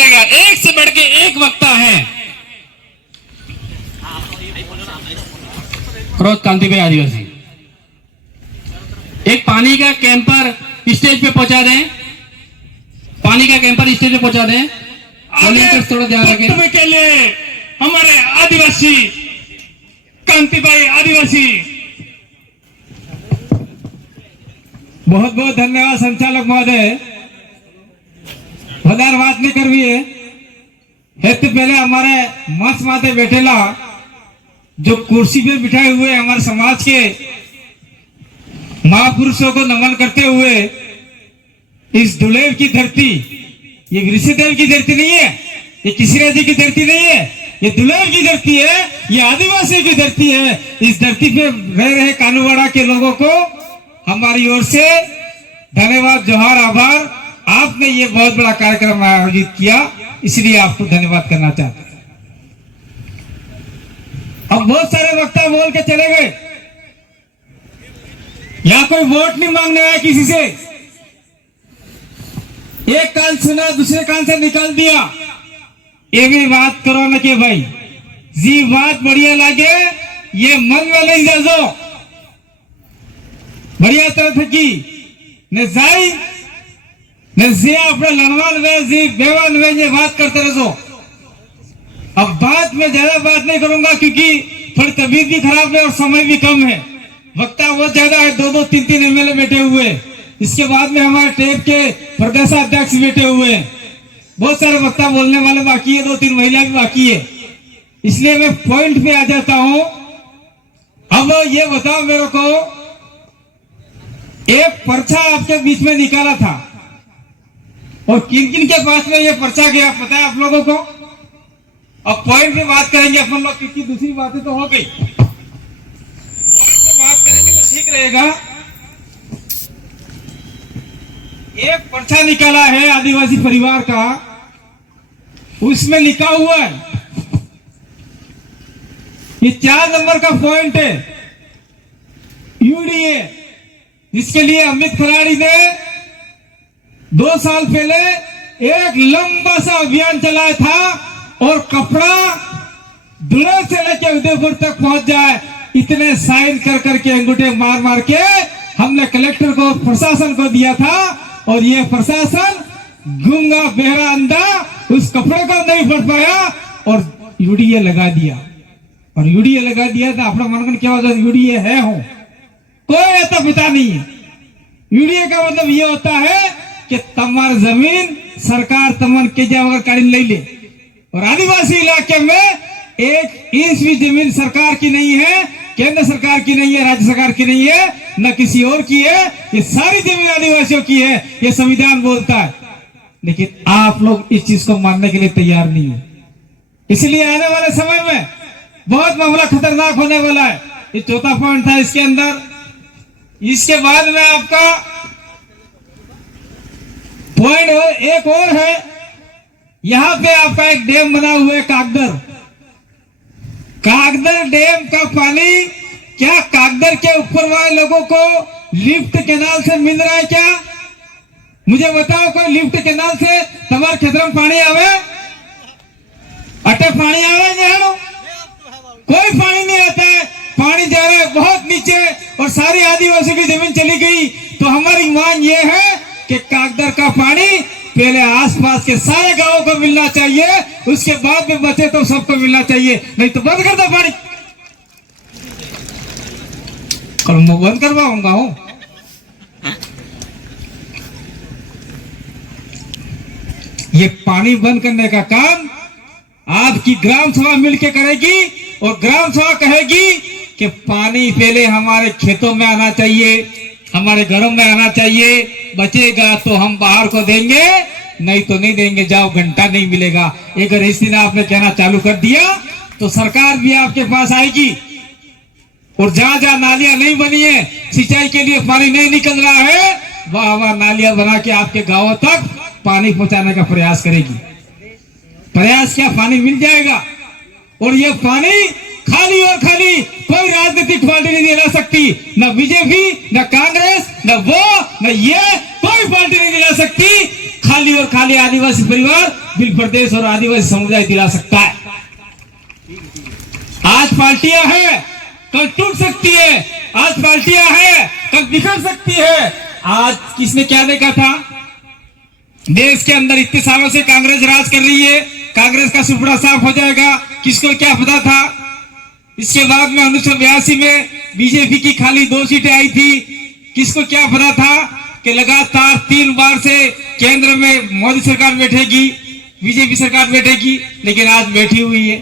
जाएगा। एक से बढ़ के एक वक्ता है। क्रोध कांति भाई आदिवासी, एक पानी का कैंपर स्टेज पे पहुंचा दें, पानी का कैंपर स्टेज पे पहुंचा दें। थोड़ा ध्यान रखें के लिए हमारे आदिवासी कांति भाई आदिवासी। बहुत बहुत धन्यवाद संचालक महोदय। વધારે વાત नहीं करवी है। हेतु पहले हमारे मंच माते बैठेला जो कुर्सी पे बिठाए हुए हमारे समाज के महापुरुषों को नमन करते हुए, इस दुलेव की धरती, ये ऋषिदेव की धरती नहीं है, ये किसी राज्य की धरती नहीं है, ये दुलेव की धरती है, ये आदिवासी की धरती है। इस धरती पे रह रहे कानूवाड़ा के लोगों को हमारी ओर से धन्यवाद, जोहार, आभार। आपने ये बहुत बड़ा कार्यक्रम आयोजित किया, इसलिए आपको धन्यवाद करना चाहते हैं। अब बहुत सारे वक्ता बोल के चले गए, यहाँ कोई वोट नहीं मांगने आया किसी से। एक कान सुना दूसरे कान से निकाल दिया। ये भी बात करो न के भाई जी बात बढ़िया लगे, ये मन में नहीं दो बढ़िया तरह थकी ने जाई ने जे अपने लड़वान वे जी बेवान वे ये बात करते रहो। अब बात में ज्यादा बात नहीं करूंगा क्योंकि थोड़ी तबीयत भी खराब है और समय भी कम है। वक्ता बहुत ज्यादा है, दो तीन एमएलए बैठे हुए। इसके बाद में हमारे टेप के प्रदेशाध्यक्ष बैठे हुए हैं। बहुत सारे वक्ता बोलने वाले बाकी है, 2-3 महिला भी बाकी है। इसलिए मैं पॉइंट पे आ जाता हूं। अब ये बताओ मेरे को, एक पर्चा आपके बीच में निकाला था और किन किन के पास में ये पर्चा गया पता है आप लोगों को? अब पॉइंट पे बात करेंगे अपन लोग, क्योंकि दूसरी बातें तो हो गई। पॉइंट पे बात करेंगे तो ठीक रहेगा। एक पर्चा निकाला है आदिवासी परिवार का, उसमें लिखा हुआ है, ये 4 नंबर का पॉइंट है, यूडीए, जिसके लिए अमित खलाड़ी ने 2 साल पहले एक लंबा सा अभियान चलाया था और कपड़ा दुल्हे से लेकर उदयपुर तक पहुंच जाए, इतने साइन कर करके अंगूठे मार मार के हमने कलेक्टर को, प्रशासन को दिया था। और ये प्रशासन गूंगा बेहरा अंधा उस कपड़े को नहीं पढ़ पाया और यूडीए लगा दिया। और यूडीए लगा दिया था अपना मन क्या होता है, यूडीए है हो, कोई ऐसा पिता नहीं है। यूडीए का मतलब ये होता है कि तमार जमीन सरकार तमन के जाकर काढ़ी ले ले। और आदिवासी इलाके में 1 इंच भी जमीन सरकार की नहीं है, केंद्र सरकार की नहीं है, राज्य सरकार की नहीं है, न किसी और की है। ये सारी जमीन आदिवासियों की है, ये संविधान बोलता है। लेकिन आप लोग इस चीज को मानने के लिए तैयार नहीं है। इसलिए आने वाले समय में बहुत मामला खतरनाक होने वाला है। ये चौथा पॉइंट था इसके अंदर। इसके बाद में आपका पॉइंट एक और है, यहां पे आपका एक डैम बना हुआ है कागदर। कागदर डैम का पानी क्या कागदर के ऊपर वाले लोगों को लिफ्ट कैनाल से मिल रहा है क्या? मुझे बताओ, कोई लिफ्ट कैनाल से तुम्हारे क्षेत्र में पानी आवे? अटे पानी आवे जहां कोई पानी नहीं आता है। पानी जा रहा है बहुत नीचे और सारी आदिवासी की जमीन चली गई। तो हमारी मांग ये है कि कागदर का पानी पहले आसपास के सारे गांवों को मिलना चाहिए, उसके बाद में बचे तो सबको मिलना चाहिए, नहीं तो बंद कर दो पानी। और मैं बंद करवाऊंगा हूं। ये पानी बंद करने का काम आपकी ग्राम सभा मिलकर करेगी और ग्राम सभा कहेगी कि पानी पहले हमारे खेतों में आना चाहिए, हमारे घरों में आना चाहिए। बचेगा तो हम बाहर को देंगे, नहीं तो नहीं देंगे, जाओ घंटा नहीं मिलेगा। अगर इस दिन आपने कहना चालू कर दिया तो सरकार भी आपके पास आएगी। और जहां जहां नालियां नहीं बनी है, सिंचाई के लिए पानी नहीं निकल रहा है, वहां नालियां बना के आपके गांवों तक पानी पहुंचाने का प्रयास करेगी। प्रयास क्या, पानी मिल जाएगा। और ये पानी खाली और खाली कोई राजनीतिक पार्टी नहीं दिला सकती, न बीजेपी, न कांग्रेस, न वो, न ये, कोई पार्टी नहीं दिला सकती। खाली और खाली आदिवासी परिवार दिल प्रदेश और आदिवासी समुदाय दिला सकता है। आज पार्टियां हैं, कल टूट सकती है। आज पार्टियां हैं, कल बिखर सकती है। आज किसने क्या देखा था? देश के अंदर इतने सालों से कांग्रेस राज कर रही है, कांग्रेस का सुपड़ा साफ हो जाएगा, किसको क्या पता था? इसके बाद में 1982 में बीजेपी की खाली 2 सीटें आई थी, किसको क्या पता था कि लगातार 3 बार से केंद्र में मोदी सरकार बैठेगी, बीजेपी सरकार बैठेगी, लेकिन आज बैठी हुई है।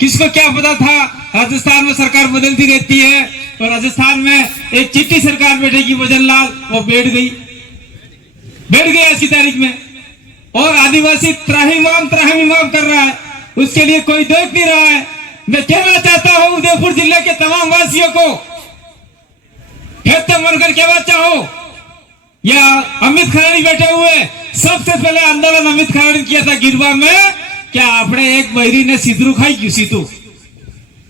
किसको क्या पता था राजस्थान में सरकार बदलती रहती है और राजस्थान में एक चिट्ठी सरकार बैठेगी वजनलाल, वो बैठ गई आज की तारीख में। और आदिवासी त्राहिमाम कर रहा है, उसके लिए कोई देख नहीं रहा है। मैं कहना चाहता हूं उदयपुर जिले के तमाम वासियों को, मनकर कहना चाहो, या अमित खराड़ी बैठे हुए, सबसे पहले आंदोलन अमित खराड़ी किया था गिरवा में। क्या आपने एक बहरी ने सीतरू खाई क्यों? सीतू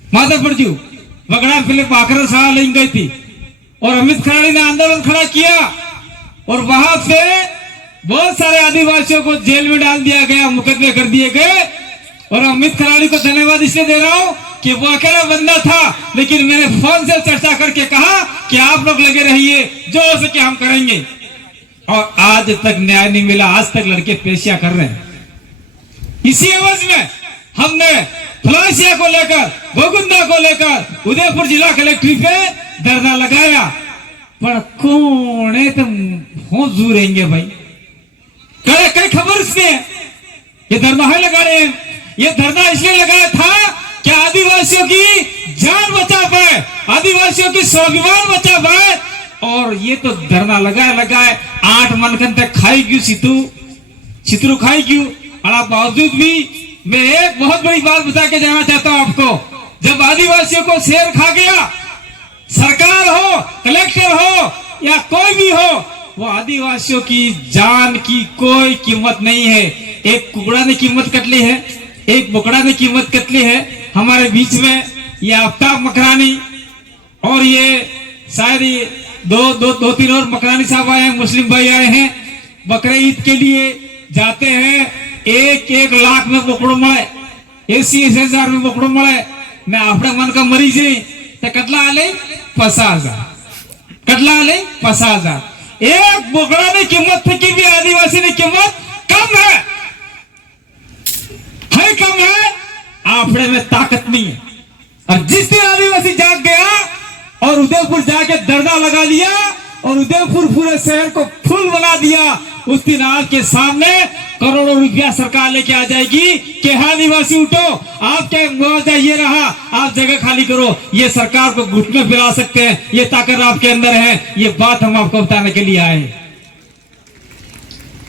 माता पर जू बगड़ा फिर पाकर साड़ा ले गई थी और अमित खराड़ी ने आंदोलन खड़ा किया और वहां से बहुत सारे आदिवासियों को जेल में डाल दिया गया, मुकदमे कर दिए गए। और अमित खराड़ी को धन्यवाद इसलिए दे रहा हूं कि वो अकेला बंदा था, लेकिन मैंने फोन से चर्चा करके कहा कि आप लोग लगे रहिए, जो हो सके हम करेंगे। और आज तक न्याय नहीं मिला, आज तक लड़के पेशियां कर रहे हैं। इसी एवज में हमने फलासिया को लेकर, गोगुंदा को लेकर उदयपुर जिला कलेक्ट्रेट पे धरना लगाया। पर कौन है तुम हो जुरेंगे भाई? कई खबर इसने ये धरना है लगा रहे हैं। ये धरना इसलिए लगाया था कि आदिवासियों की जान बचा पाए, आदिवासियों की स्वाभिमान बचा पाए। और ये तो धरना लगाए 8 मनखन तक खाई क्यों चित्रू खाई क्यों? और बावजूद भी मैं एक बहुत बड़ी बात बता के जाना चाहता हूं आपको। जब आदिवासियों को शेर खा गया, सरकार हो, कलेक्टर हो या कोई भी हो, वो आदिवासियों की जान की कोई कीमत नहीं है। एक कुकड़ा ने कीमत कट ली है, एक बोकड़ा ने कीमत कट ली है। हमारे बीच में ये आफ्ताब मकरानी और ये शायद दो तीन और मकरानी साहब आए हैं, मुस्लिम भाई आए हैं। बकरे ईद के लिए जाते हैं, 1 लाख में बोकड़ो मळे, 80,000 में बोकड़ो मळे। मैं अपने मन का मरीज है तो कटला आले 50,000, कटला आले 50,000। एक बोकड़ा ने कीमत थी कि भी आदिवासी ने कीमत कम है कम है। आपने में ताकत नहीं है। और जिस दिन आदिवासी जाग गया और उदयपुर जाके धरना लगा लिया और उदयपुर पूरे शहर को फुल बना दिया, उस दिन आपके सामने करोड़ों रुपया सरकार लेके आ जाएगी कि आदिवासी उठो, आपके मुआवजा ये रहा, आप जगह खाली करो। ये सरकार को घुटने फिरा सकते हैं, ये ताकत आपके अंदर है। ये बात हम आपको बताने के लिए आए।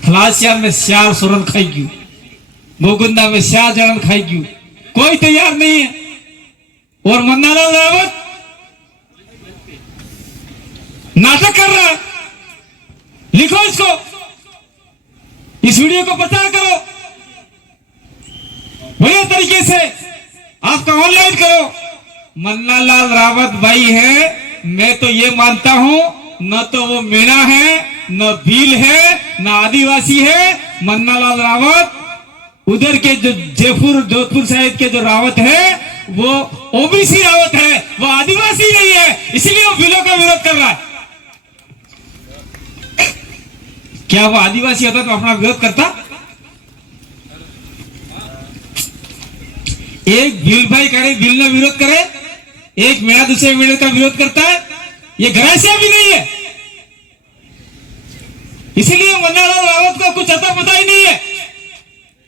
फलासिया में श्यार सुरन खाई क्यों, गोगुंदा में श्यार जड़न खाई क्यों? कोई तैयार नहीं है। और मन्नालाल रावत नाटक कर रहा है। लिखो इसको, इस वीडियो को प्रचार करो, बढ़िया तरीके से आपका ऑनलाइन करो। मन्नालाल रावत भाई है, मैं तो ये मानता हूं, न तो वो मीणा है, न भील है, न आदिवासी है। मन्नालाल रावत उधर के जो जोधपुर साइड के जो रावत है वो ओबीसी रावत है, वो आदिवासी नहीं है। इसलिए वो भीलों का विरोध कर रहा है। क्या वो आदिवासी होता तो अपना विरोध करता? एक भील भाई करे, भील ने विरोध करे, एक मेरा दूसरे मेरे का विरोध करता है, ये घरासिया भी नहीं है। इसीलिए मन्नालाल रावत को कुछ अता पता ही नहीं है।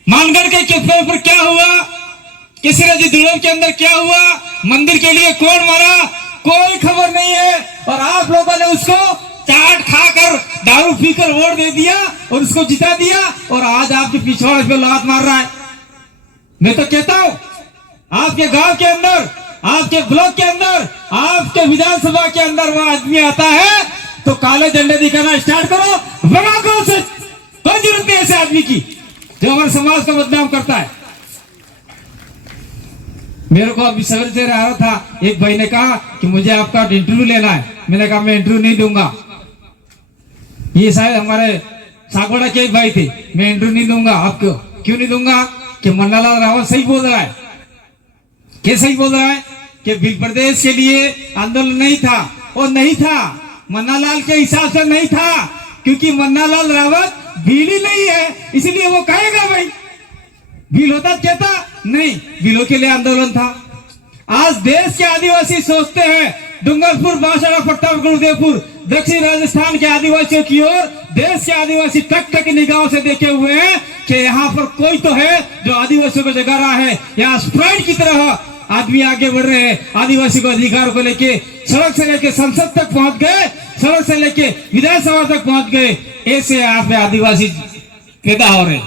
मानगढ़ के चौथे पर क्या हुआ, किसी दुर्लभ के अंदर क्या हुआ, मंदिर के लिए कौन मारा, कोई खबर नहीं है। और आप लोगों ने उसको चाट खाकर, दारू पीकर वोट दे दिया और उसको जिता दिया। और आज आपके पिछवाड़े पे लात मार रहा है। मैं तो कहता हूं, आपके गांव के अंदर, आपके ब्लॉक के अंदर, आपके विधानसभा के अंदर वो आदमी आता है तो काले झंडे दिखाना स्टार्ट करो, भगा करो उसे। कोई जरूरत नहीं ऐसे आदमी की जो हमारे समाज को बदनाम करता है। मेरे को अभी सवेरे से रहा था, एक भाई ने कहा कि मुझे आपका इंटरव्यू लेना है। मैंने कहा मैं इंटरव्यू नहीं दूंगा। ये शायद हमारे सागवाड़ा के एक भाई थे, मैं इंटरव्यू नहीं दूंगा आपको। क्यों नहीं दूंगा? कि मन्नालाल रावत सही बोल रहा है। क्या सही बोल रहा है? कि बिल प्रदेश के लिए आंदोलन नहीं था, और नहीं था मन्नालाल के हिसाब से नहीं था, क्योंकि मन्नालाल रावत बिल ही नहीं है, इसलिए वो कहेगा भाई बिल होता कहता नहीं, बिलों के लिए आंदोलन था। आज देश के आदिवासी सोचते हैं डूंगरपुर, बांसवाड़ा, प्रतापगढ़, उदयपुर, दक्षिण राजस्थान के आदिवासियों की ओर देश के आदिवासी टक टक निगाहों से देखे हुए हैं कि यहाँ पर कोई तो है जो आदिवासियों को जगा रहा है। यहाँ स्प्राइट की तरह आदमी आगे बढ़ रहे हैं, आदिवासी को अधिकार को लेके सड़क से लेके संसद तक पहुंच गए, सड़क से लेके विधानसभा तक पहुंच गए। ऐसे यहाँ पे आदिवासी पैदा हो रहे।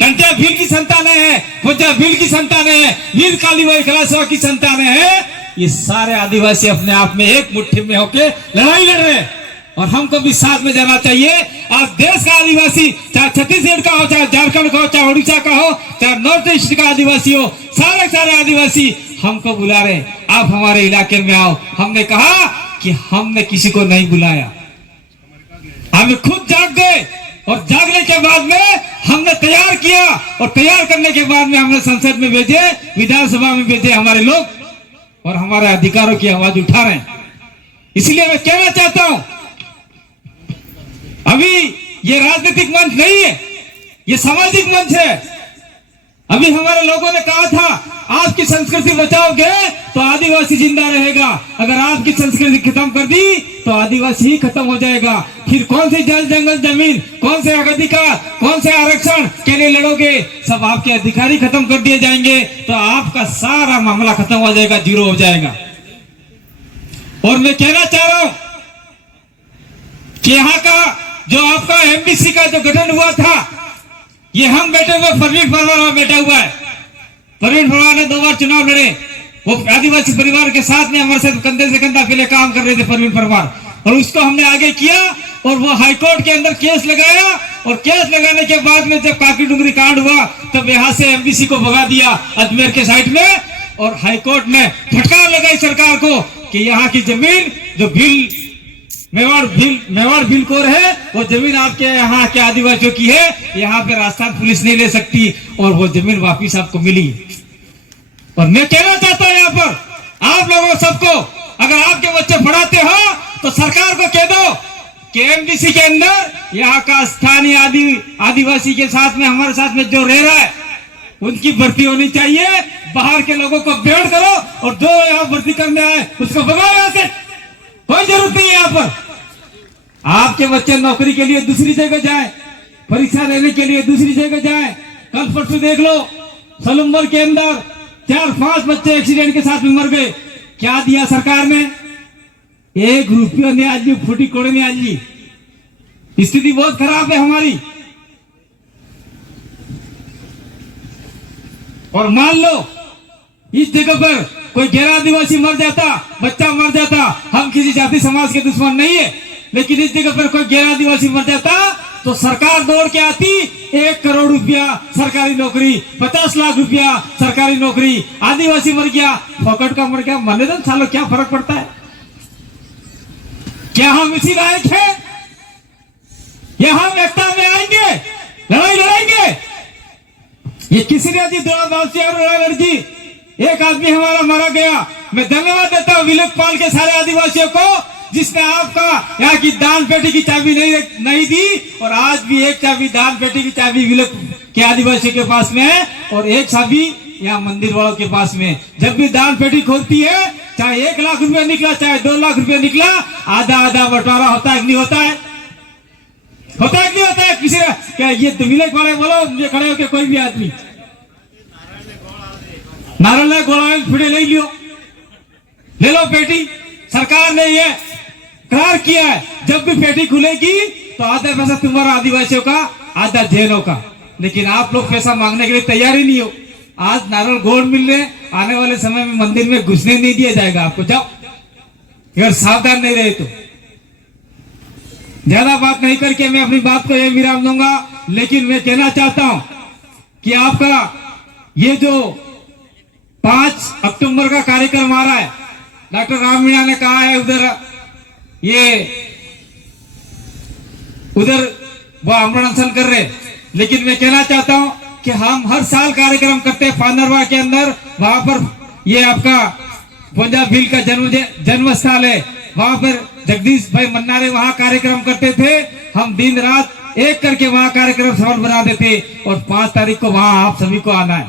टंटिया भील की संतानें हैं, पुजा भील की संतानें हैं, वीर कालीबाई कलासवा की संतानें हैं। ये सारे आदिवासी अपने आप में एक मुट्ठी में होके लड़ाई लड़ रहे हैं, और हमको भी साथ में जाना चाहिए। आज देश का आदिवासी, चाहे छत्तीसगढ़ का हो, चाहे झारखंड का हो, चाहे उड़ीसा का हो, चाहे नॉर्थ ईस्ट का आदिवासी हो, सारे आदिवासी हमको बुला रहे, आप हमारे इलाके में आओ। हमने कहा कि हमने किसी को नहीं बुलाया, हम खुद जाग गए, और जागने के बाद में हमने तैयार किया, और तैयार करने के बाद में हमने संसद में भेजे, विधानसभा में भेजे हमारे लोग, और हमारे अधिकारों की आवाज उठा रहे हैं। इसलिए मैं कहना चाहता हूं, अभी ये राजनीतिक मंच नहीं है, ये सामाजिक मंच है। अभी हमारे लोगों ने कहा था आपकी संस्कृति बचाओगे तो आदिवासी जिंदा रहेगा, अगर आपकी संस्कृति खत्म कर दी तो आदिवासी ही खत्म हो जाएगा। फिर कौन से जल जंगल जमीन, कौन से अधिकार, कौन से आरक्षण के लिए लड़ोगे? सब आपके अधिकारी खत्म कर दिए जाएंगे तो आपका सारा मामला खत्म हो जाएगा, जीरो हो जाएगा। और मैं कहना चाह रहा हूं कि यहाँ का जो आपका एमबीसी का जो गठन हुआ था, ये हम बैठे हुए परवीन परमार बैठा हुआ है। परवीन परमार ने 2 बार चुनाव लड़े, वो आदिवासी परिवार के साथ में हमारे साथ कंधे से कंधा पहले काम कर रहे थे परवीन परमार, और उसको हमने आगे किया, और वो हाईकोर्ट के अंदर केस लगाया, और केस लगाने के बाद में जब काकी डुंगरी कांड हुआ तब यहाँ से एमबीसी को भगा दिया अजमेर के साइड में, और हाईकोर्ट ने फटकार लगाई सरकार को कि यहाँ की जमीन जो भील मेवाड़ भीलकोर है, वो जमीन आपके यहाँ के आदिवासियों की है, यहाँ पे राजस्थान पुलिस नहीं ले सकती, और वो जमीन वापिस आपको मिली। और मैं कहना चाहता हूँ यहाँ पर आप लोगों सबको, अगर आपके बच्चे पढ़ाते हो तो सरकार को कह दो कि एमडीसी के अंदर यहाँ का स्थानीय आदिवासी के साथ में, हमारे साथ में जो रह रहा है, उनकी भर्ती होनी चाहिए। बाहर के लोगों को बेड़ करो, और जो यहाँ भर्ती करने आए उसको भगाओ यहाँ से, कोई जरूरत नहीं है। यहाँ पर आपके बच्चे नौकरी के लिए दूसरी जगह जाए, परीक्षा लेने के लिए दूसरी जगह जाए। कल परसों देख लो सलूम्बर के अंदर 4-5 बच्चे एक्सीडेंट के साथ में मर गए। क्या दिया सरकार ने? 1 रुपया नहीं आज भी, फूटी कोड़े नहीं आज भी। स्थिति बहुत खराब है हमारी। और मान लो इस जगह पर कोई गैर आदिवासी मर जाता, बच्चा मर जाता, हम किसी जाति समाज के दुश्मन नहीं है, लेकिन इस जगह पर कोई गैर आदिवासी मर जाता तो सरकार दौड़ के आती, 1 करोड़ रुपया सरकारी नौकरी, 50 लाख रुपया सरकारी नौकरी। आदिवासी मर गया, फोकट का मर गया, मरने दो सालों, क्या फर्क पड़ता है? क्या हम इसी लायक है? या हम एकता में आएंगे, लड़ाई लड़ाएंगे? ये किसी ने जी लड़की, एक आदमी हमारा मारा गया। मैं धन्यवाद देता हूँ विलोकपाल के सारे आदिवासियों को, जिसने आपका यहाँ की दान पेटी की चाबी नहीं दी, और आज भी एक चाबी, दान पेटी की चाबी विलोक के आदिवासियों के पास में है, और एक चाबी यहाँ मंदिर वालों के पास में। जब भी दान पेटी खोलती है, चाहे 1 लाख रुपया निकला, चाहे 2 लाख रुपया निकला, आधा आधा बंटवारा होता है कि नहीं होता है? होता है कि नहीं होता है? किसी क्या ये विलोक वाले बोलो, मुझे खड़े होकर कोई भी आदमी नारायण गोला फिटे ले लियो, ले लो पेटी। सरकार ने ये करार किया है, जब भी पेटी खुलेगी तो आधा पैसा तुम्हारा आदिवासियों का, आधा जैनों का। लेकिन आप लोग पैसा मांगने के लिए तैयार ही नहीं हो। आज नारियल गोल्ड मिल रहे, आने वाले समय में मंदिर में घुसने नहीं दिया जाएगा आपको, जाओ अगर सावधान नहीं रहे तो। ज्यादा बात नहीं करके मैं अपनी बात को यह विराम दूंगा, लेकिन मैं कहना चाहता हूं कि आपका ये जो 5 अक्टूबर का कार्यक्रम आ रहा है, डॉक्टर राम मीणा ने कहा है, उधर वो आमरण अनशन कर रहे। लेकिन मैं कहना चाहता हूं कि हम हर साल कार्यक्रम करते हैं पानरवा के अंदर, वहां पर ये आपका पंजाब भील का जन्म स्थल है, वहां पर जगदीश भाई मन्नारे वहां कार्यक्रम करते थे। हम दिन रात एक करके वहां कार्यक्रम सफल बना देते और 5 तारीख को वहां आप सभी को आना है।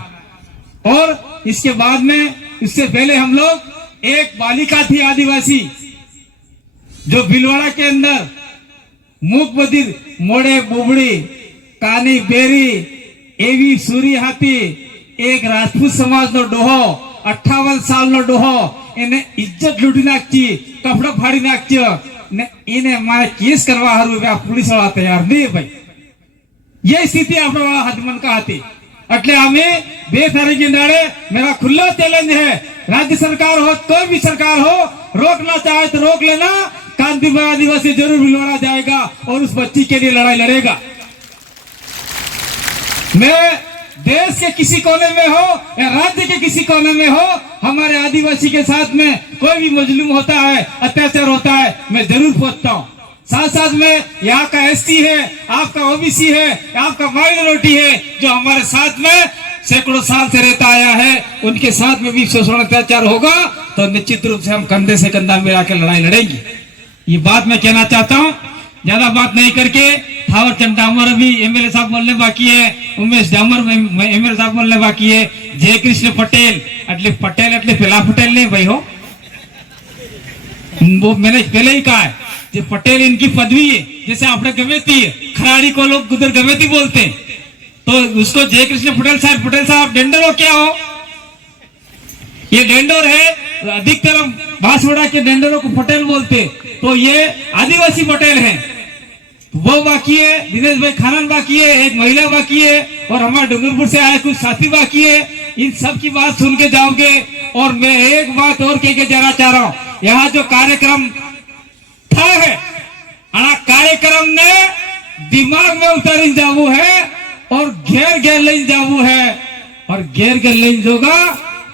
और इसके बाद में, इससे पहले हम लोग एक बालिका थी आदिवासी जो भीलवाड़ा के अंदर मूक बधिर, मोड़े बुबड़ी, कानी बेरी, एवी सूरी हाथी, एक राजपूत समाज नो डोहो 58 साल नो डोहो એને ઇજ્જત લૂટી નાખી, કપડા ફાડી નાખ્યો ને એને મારે કેસ કરવા હારું આ પોલીસ વાળા તૈયાર નહીં ભાઈ। ये स्थिति આપણા વાળા હાથમન का હતી। એટલે અમે 2 તારીખ દાડે मेरा खुला चैलेंज है, राज्य सरकार हो, कोई भी सरकार हो, रोकना चाहे तो रोक लेना, कांतिभाई आदिवासी जरूर भीलवाड़ा जाएगा और उस बच्ची के लिए लड़ाई लड़ेगा। मैं देश के किसी कोने में हो या राज्य के किसी कोने में हो, हमारे आदिवासी के साथ में कोई भी मजलूम होता है, अत्याचार होता है, मैं जरूर पहुंचता हूं। साथ साथ में यहाँ का एसटी है, आपका ओबीसी है, आपका माइनॉरिटी है, जो हमारे साथ में सैकड़ों साल से रहता आया है, उनके साथ में भी शोषण अत्याचार होगा तो निश्चित रूप से हम कंधे से कंधा मिला के लड़ाई लड़ेंगे। ये बात मैं कहना चाहता हूँ। ज्यादा बात नहीं करके थावरचंद डामर अभी एमएलए साहब बोलने बाकी है, उमेश डामर एमएलए साहब बोलने बाकी है, जयकृष्ण पटेल એટલે પટેલ એટલે પેલા પટેલ नहीं भाई हो, वो मैंने पहले ही कहा है कि पटेल इनकी पदवी है। जैसे आपने गमेती है, खराड़ी को लोग उधर गमेती बोलते हैं, तो उसको जयकृष्ण पटेल साहब डेंडर हो क्या हो? ये डेंडोर है, अधिकतर हम बांसवाड़ा के डेंडरों को पटेल बोलते, तो ये आदिवासी पटेल हैं। वो बाकी है, दिनेश भाई खानन बाकी है, एक महिला बाकी है, और हमारे डूंगरपुर से आए कुछ साथी बाकी है। इन सब की बात सुन के जाओगे। और मैं एक बात और कह के जाना चाह रहा हूँ, यहाँ जो कार्यक्रम था है, कार्यक्रम ने दिमाग में उतारी जाऊ है और घेर घेर ले जाऊ है, और घेर घेर ले जोगा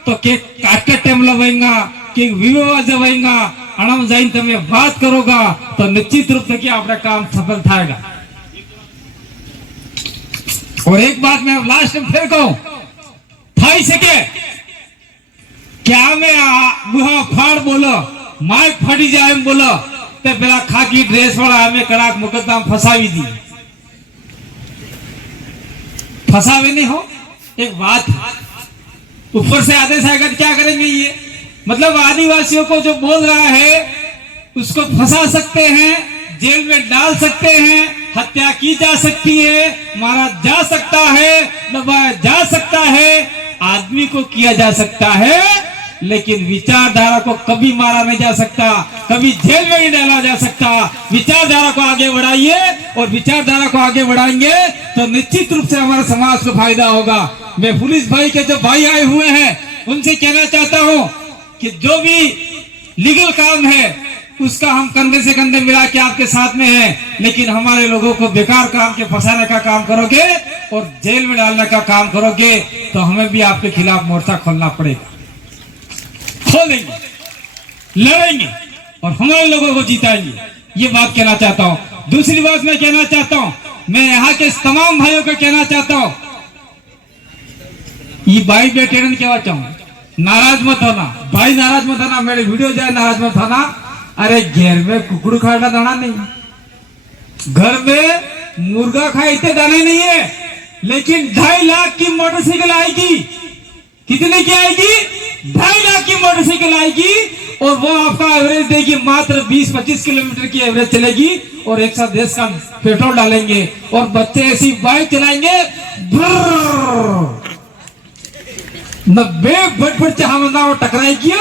तो के काटे टेम लवेगा, के विवाह जवेगा, अणम जाइन तमे बात करोगा तो निश्चित रूप से कि आपका काम सफल थाएगा। और एक बात मैं लास्ट में फिर कहूं, थाई सके क्या मैं बुहा फाड़ बोलो, माइक फटी जाए बोलो तो पेला खाकी ड्रेस वाला हमें कड़ाक मुकदमा फसावी दी, फसावे नहीं हो। एक बात ऊपर से आदेश आएगा क्या करेंगे? ये मतलब आदिवासियों को जो बोल रहा है उसको फंसा सकते हैं, जेल में डाल सकते हैं, हत्या की जा सकती है, मारा जा सकता है, दबाया जा सकता है, आदमी को किया जा सकता है, लेकिन विचारधारा को कभी मारा नहीं जा सकता, कभी जेल में नहीं डाला जा सकता। विचारधारा को आगे बढ़ाइए, और विचारधारा को आगे बढ़ाएंगे तो निश्चित रूप से हमारे समाज को फायदा होगा। मैं पुलिस भाई के जो भाई आए हुए हैं उनसे कहना चाहता हूं कि जो भी लीगल काम है उसका हम कंधे से कंधे मिला के आपके साथ में है, लेकिन हमारे लोगों को बेकार काम के फंसाने का काम करोगे और जेल में डालने का काम करोगे तो हमें भी आपके खिलाफ मोर्चा खोलना पड़ेगा। खोलेंगे, लड़ेंगे और हमारे लोगों को जिताएंगे। ये बात कहना चाहता हूं। दूसरी बात मैं कहना चाहता हूं, मैं यहाँ के तमाम भाइयों को कहना चाहता हूं, ये भाई बेटे ने कहना चाहूँ, नाराज मत होना भाई, नाराज मत होना, मेरे वीडियो जाए नाराज मत होना। अरे घर में कुकड़ खाना दाना नहीं, घर में मुर्गा खाए इतने दाने नहीं है, लेकिन 2.5 लाख की मोटरसाइकिल आएगी। कितने की आएगी? 2.5 लाख की मोटरसाइकिल आएगी, और वो आपका एवरेज देगी मात्र 20-25 किलोमीटर की एवरेज चलेगी, और एक साथ देश का पेट्रोल डालेंगे, और बच्चे ऐसी बाइक चलाएंगे न बेग बट चाह टकराएगी,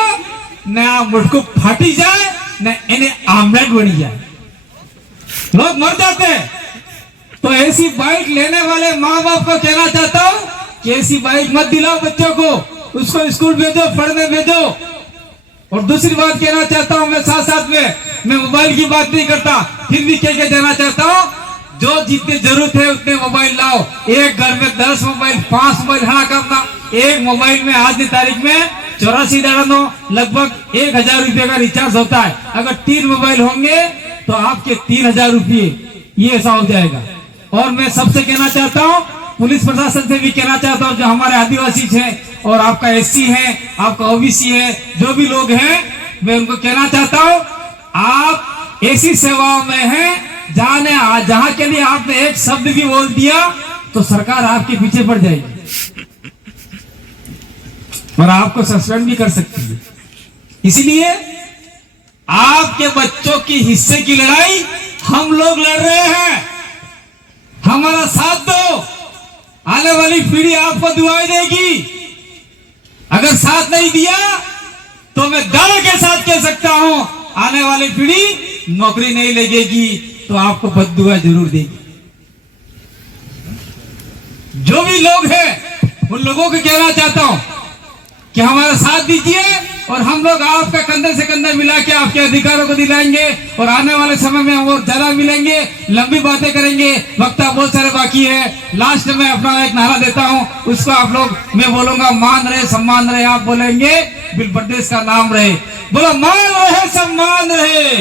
न मुझको फाटी जाए, न इन्हें आमलेट बनी जाए, लोग मर जाते हैं। तो ऐसी बाइक लेने वाले माँ बाप को कहना चाहता हूँ कि ऐसी बाइक मत दिलाओ बच्चों को, उसको स्कूल भेजो, पढ़ने भेजो। और दूसरी बात कहना चाहता हूँ, मैं साथ साथ में मैं मोबाइल की बात नहीं करता, फिर भी कह के जाना चाहता हूँ, जो जितने जरूरत है उतने मोबाइल लाओ। एक घर में 10 मोबाइल 5 मोबाइल हड़ा करना। एक मोबाइल में आज की तारीख में 84 दाड़ानो लगभग 1000 रुपये का रिचार्ज होता है। अगर 3 मोबाइल होंगे तो आपके 3000 रुपये ये ऐसा हो जाएगा। और मैं सबसे कहना चाहता हूँ, पुलिस प्रशासन से भी कहना चाहता हूँ, जो हमारे आदिवासी हैं और आपका एससी है, आपका ओबीसी है, जो भी लोग हैं, मैं उनको कहना चाहता हूँ, आप ऐसी सेवाओं में हैं जहाँ के लिए आपने एक शब्द भी बोल दिया तो सरकार आपके पीछे पड़ जाएगी और आपको सस्पेंड भी कर सकती है। इसलिए आपके बच्चों की हिस्से की लड़ाई हम लोग लड़ रहे हैं, हमारा साथ दो, आने वाली पीढ़ी आपको दुआएं देगी। अगर साथ नहीं दिया तो मैं दावे के साथ कह सकता हूं, आने वाली पीढ़ी नौकरी नहीं लगेगी तो आपको बद्दुआ जरूर देगी। जो भी लोग हैं उन लोगों को कहना चाहता हूं कि हमारा साथ दीजिए और हम लोग आपका कंधे से कंधा मिला के आपके अधिकारों को दिलाएंगे और आने वाले समय में हम और ज्यादा मिलेंगे, लंबी बातें करेंगे। वक्त बहुत सारे बाकी है। लास्ट में अपना एक नारा देता हूं, उसको आप लोग, मैं बोलूंगा मान रहे सम्मान रहे, आप बोलेंगे बिल प्रदेश का नाम रहे। बोलो मान रहे सम्मान रहे,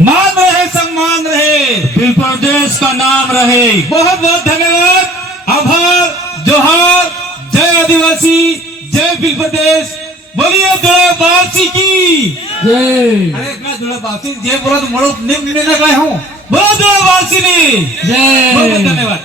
मान रहे सम्मान रहे, बिल प्रदेश का नाम रहे। बहुत बहुत धन्यवाद, आभार, जोहार, जय आदिवासी, जय बिल प्रदेश। बोलिए दुड़ाबासी की जय। अरे मैं दुड़ाबासी जय बोला तो मोड़ो निम्न हूँ, बोलो दुड़ाबासी ने जय। बहुत धन्यवाद।